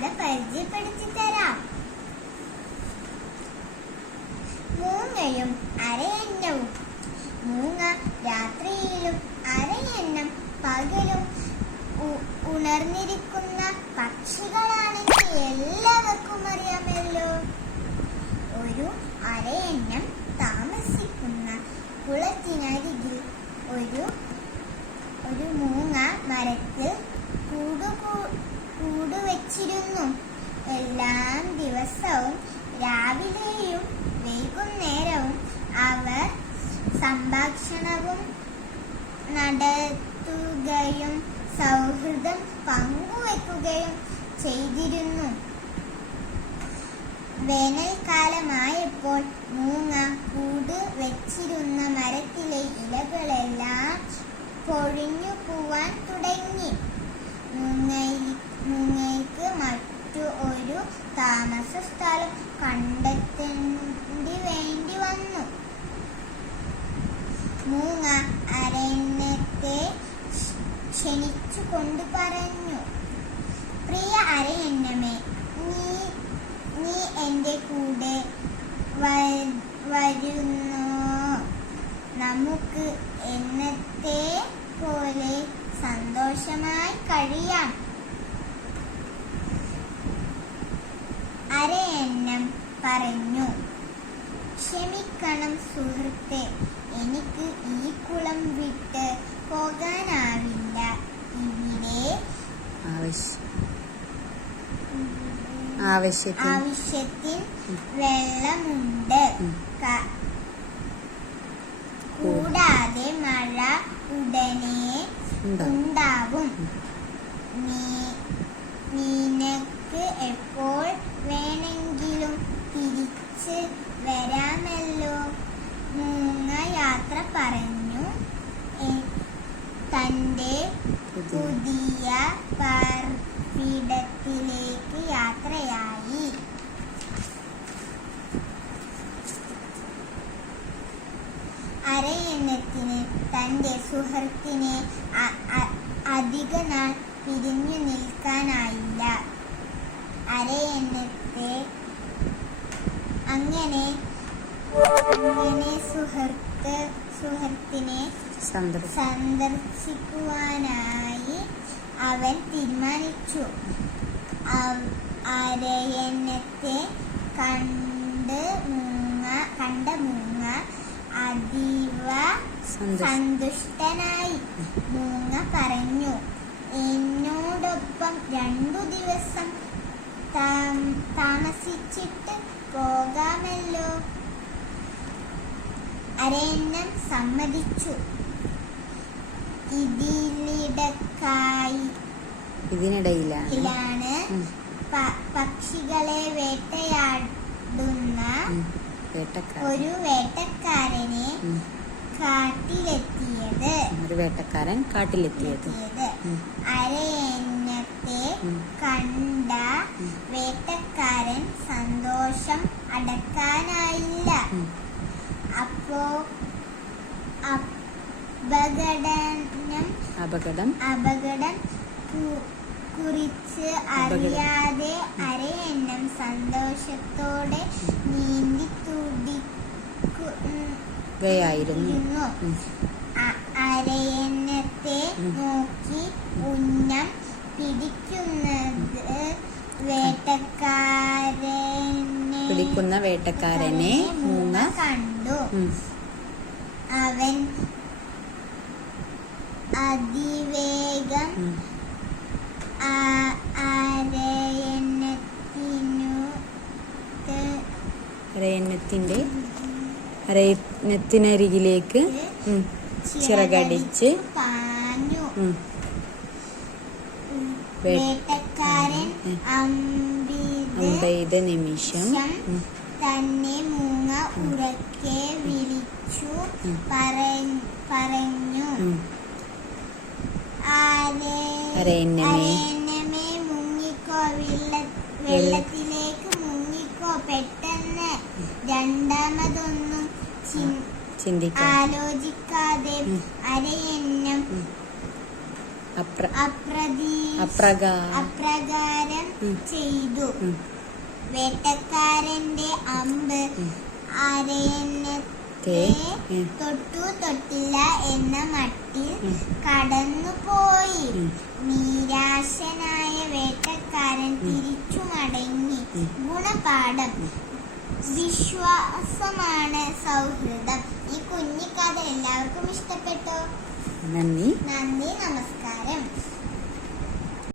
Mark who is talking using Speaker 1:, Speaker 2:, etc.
Speaker 1: കഥ പരിചയപ്പെടുത്തി തരാം. മൂങ്ങയും അരയന്നവും മൂങ്ങ രാത്രിയിലും അരയന്നം പകലും ഉണർന്നിരിക്കുന്ന പക്ഷികളാണെങ്കിൽ എല്ലാവർക്കും രാവിലെയും വൈകുന്നേരവും അവർ സംഭാഷണവും നടത്തുകയും സൗഹൃദം പങ്കുവെക്കുകയും ചെയ്തിരുന്നു. വേനൽക്കാലമായപ്പോൾ മൂങ്ങ കൂട് വെച്ചിരുന്ന മരത്തിലെ ഇലകളെല്ലാം പൊഴിഞ്ഞു പോവാൻ തുടങ്ങി. മൂങ്ങയി ക്ഷണിച്ചു കൊണ്ടു പറഞ്ഞു. പ്രിയ അരയന്നമേ നീ നീ എന്റെ കൂടെ വരുന്നോ? നമുക്ക് എന്നത്തെ പോലെ സന്തോഷമായി കഴിയാം. അരയന്നം പറഞ്ഞു ക്ഷമിക്കണം സുഹൃത്തെ എനിക്ക് ഈ കുളം വിട്ട് പോകാനാവില്ല
Speaker 2: ആവശ്യം ആവശ്യത്തിന്.
Speaker 1: ആവശ്യത്തിന് വെള്ളമുണ്ട്. കൂടാതെ മഴ ഉടനെ
Speaker 2: ഉണ്ടാവും.
Speaker 1: നീ- നിനക്ക് എപ്പോൾ വേണമെങ്കിലും തിരിച്ച് വരാമല്ലോ മൂങ്ങ യാത്ര പറഞ്ഞു എ- തന്റെ
Speaker 2: പുതിയ
Speaker 1: പാർപ്പിടത്തിലേക്ക് യാത്രയായി. അരയണ്ണത്തിന് തന്റെ സുഹൃത്തിനെ അധിക നാൾ പിരിഞ്ഞു നിൽക്കാനായില്ല. അരയണ്ണത്തെ അങ്ങനെ അങ്ങനെ സുഹൃത്ത് സുഹൃത്തിനെ സന്ദർശിക്കുവാനായി. അവൻ തീരുമാനിച്ചു. അരയന്നത്തെ കണ്ട് മൂങ്ങ കണ്ട മൂങ്ങ അതീവ
Speaker 2: സന്തോഷം
Speaker 1: സന്തുഷ്ടനായി. മൂങ്ങ പറഞ്ഞു എന്നോടൊപ്പം രണ്ടു ദിവസം താമസിച്ചിട്ട് പോകാമല്ലോ. അരയന്നം സമ്മതിച്ചു. ഇതിലിടക്കായി
Speaker 2: ഇതിനിടയിലാണ്.
Speaker 1: പക്ഷികളെ വേട്ടയാടുന്ന ഒരു വേട്ടക്കാരനെ. കാട്ടിലെത്തിയത്.
Speaker 2: ഒരു വേട്ടക്കാരൻ കാട്ടിലെത്തിയത്.
Speaker 1: അരയന്നത്തെ കണ്ട വേട്ടക്കാരൻ സന്തോഷം അടക്കാനായില്ല. അപ്പോ അപകടനം
Speaker 2: അപകടം?
Speaker 1: അപകടം കുറിച്ച്. അറിയാതെ അരയന്നം സന്തോഷത്തോടെ നീന്തി തുടിക്കുകയായിരുന്നു അരയന്നത്തെ നോക്കി ഉന്നം പിടിക്കുന്നത് വേട്ടക്കാരനെ
Speaker 2: പിടിക്കുന്ന വേട്ടക്കാരനെ മൂന്ന്.
Speaker 1: കണ്ടു. അവൻ അതിവേഗം
Speaker 2: അരയന്നത്തിന്റെ അരയന്നത്തിനരികിലേക്ക് ചിറകടിച്ച്
Speaker 1: അമ്പത്
Speaker 2: നിമിഷം
Speaker 1: തന്നെ മൂങ്ങ ഉറക്കെ വിളിച്ചു പറഞ്ഞു.
Speaker 2: അരയന്നമേ.
Speaker 1: മുങ്ങിക്കോ വെള്ള വെള്ളത്തിലേക്ക് മുങ്ങിക്കോ പെട്ടെന്ന് രണ്ടാമതൊന്നും ആലോചിക്കാതെ. അരയന്നം അപ്രകാരം. ചെയ്തു. വേട്ടക്കാരന്റെ അമ്പ്
Speaker 2: ഉം. ഉം.
Speaker 1: തൊട്ടു തൊട്ടില്ല എന്ന മട്ടിൽ. കടന്നുപോയി. നിരാശനായ വേട്ടക്കാരൻ തിരിച്ചു മടങ്ങി. ഗുണപാഠം. വിശ്വാസമാണ് സൗഹൃദം. ഈ കുഞ്ഞിക്കഥ എല്ലാവർക്കും ഇഷ്ടപ്പെട്ടോ?
Speaker 2: നന്ദി.
Speaker 1: നന്ദി നമസ്കാരം.